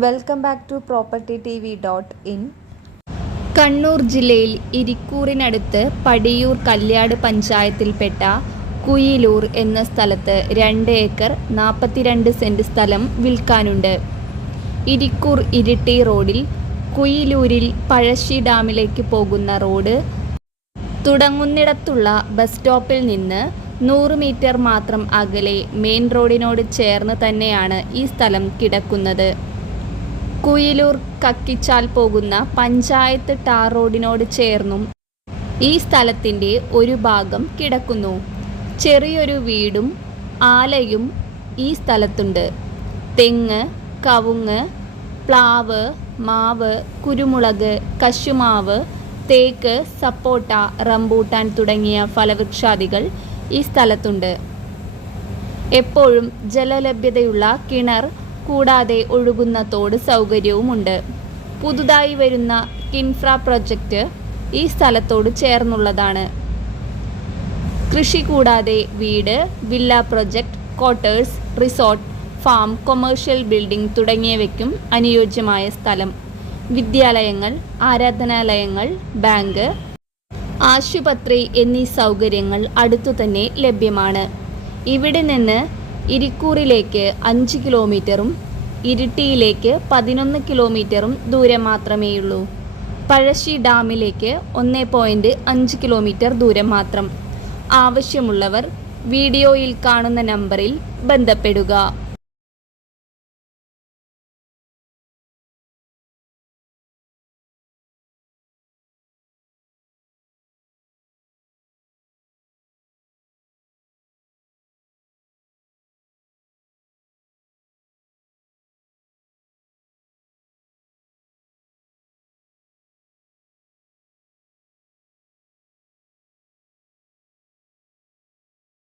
Welcome back to propertytv.in. Kannur ജില്ലയിൽ ഇരിക്കൂറിനടുത്ത് പടിയൂർ കല്യാട് പഞ്ചായത്തിൽപ്പെട്ട കുയിലൂർ എന്ന സ്ഥലത്ത് 2 ഏക്കർ 42 സെന്റ് സ്ഥലം വിൽക്കാനുണ്ട്. ഇരിക്കൂർ ഇരിട്ടി റോഡിൽ കുയിലൂരിൽ പഴശ്ശി ഡാമിലേക്ക് പോകുന്ന റോഡ് തുടങ്ങുന്നിടത്തുള്ള ബസ് സ്റ്റോപ്പിൽ നിന്ന് 100 മീറ്റർ മാത്രം അകലെ മെയിൻ റോഡിനോട് ചേർന്ന് തന്നെയാണ് ഈ സ്ഥലം കിടക്കുന്നത്. കുയിലൂർ കക്കിച്ചാൽ പോകുന്ന പഞ്ചായത്ത് ടാർ റോഡിനോട് ചേർന്നും ഈ സ്ഥലത്തിൻ്റെ ഒരു ഭാഗം കിടക്കുന്നു. ചെറിയൊരു വീടും ആലയും ഈ സ്ഥലത്തുണ്ട്. തെങ്ങ്, കവുങ്ങ്, പ്ലാവ്, മാവ്, കുരുമുളക്, കശുമാവ്, തേക്ക്, സപ്പോട്ട, റംബൂട്ടാൻ തുടങ്ങിയ ഫലവൃക്ഷാദികൾ ഈ സ്ഥലത്തുണ്ട്. എപ്പോഴും ജലലഭ്യതയുള്ള കിണർ കൂടാതെ ഒഴുകുന്ന തോട് സൗകര്യവുമുണ്ട്. പുതുതായി വരുന്ന കിൻഫ്ര പ്രൊജക്റ്റ് ഈ സ്ഥലത്തോട് ചേർന്നുള്ളതാണ്. കൃഷി കൂടാതെ വീട്, villa project, quarters, resort, farm, commercial building തുടങ്ങിയവയ്ക്കും അനുയോജ്യമായ സ്ഥലം. വിദ്യാലയങ്ങൾ, ആരാധനാലയങ്ങൾ, ബാങ്ക്, ആശുപത്രി എന്നീ സൗകര്യങ്ങൾ അടുത്തുതന്നെ ലഭ്യമാണ്. ഇവിടെ നിന്ന് ഇരിക്കൂറിലേക്ക് 5 കിലോമീറ്ററും ഇരിട്ടിയിലേക്ക് 11 കിലോമീറ്ററും ദൂരം മാത്രമേയുള്ളൂ. പഴശ്ശി ഡാമിലേക്ക് 1.5 കിലോമീറ്റർ ദൂരം മാത്രം. ആവശ്യമുള്ളവർ വീഡിയോയിൽ കാണുന്ന നമ്പറിൽ ബന്ധപ്പെടുക.